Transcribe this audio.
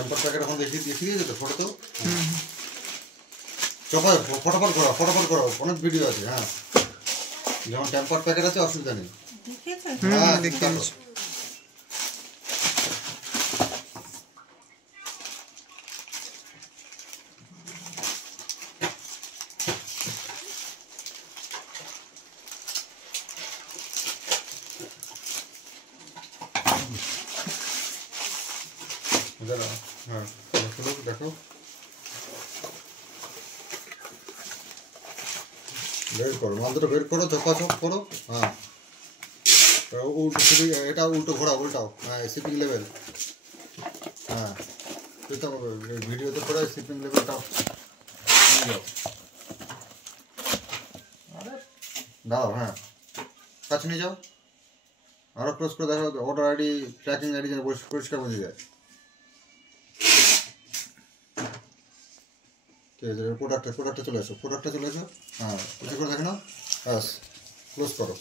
Temper packet এখন দেখিয়ে দিয়েছে তো ফটো তো চপায় ফটাফট করো অনেক ভিডিও আছে। হ্যাঁ যেমন টেম্পার প্যাকেট আছে অসুবিধা নেই। হ্যাঁ দেখতে পাচ্ছি। হ্যাঁ দেখো বের করো মালটা বের করো ঝপাঝপ করো। হ্যাঁ উল্টো এটা উল্টো ঘোরাও উল্টাও। হ্যাঁ শিপিং লেভেল। হ্যাঁ এটা ভিডিওতে করে শিপিং লেভেলটা নিয়ে যাও। দাও হ্যাঁ কাছে নিয়ে যাও আরো ক্লোজ করে দেখো অর্ডার আইডি ট্র্যাকিং আইডি যেন পরিষ্কার বোঝা যায়। ঠিক আছে প্রোডাক্টে চলে এসো হ্যাঁ কিছু করে দেখে নাও ব্যাস ক্লোজ করো।